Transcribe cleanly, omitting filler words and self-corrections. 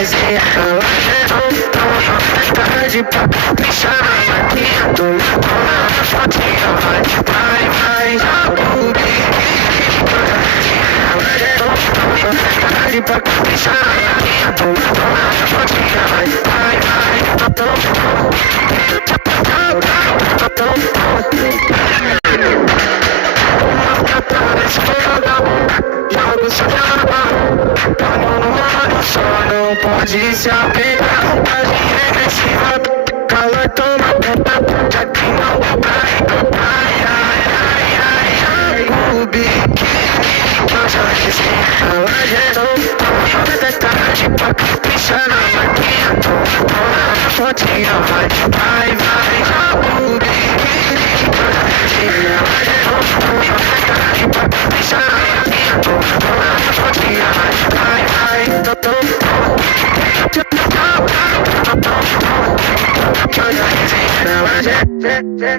resenha. Tarde pra pichar na maquinha. Tô na fotinha, vai, tarde pra pichar na maquinha. Tô na fotinha, jogo só a mão no ar, só não pode se apegar. Vontade regressiva, calor toma puta, já que não ai, o biquíni, eu já disse, até tarde pra caprichar na maquinha. Tô na fotinha, vai, o biquíni, eu já disse, até tarde pra caprichar na maquinha. Tô na fotinha, vai, eu já disse,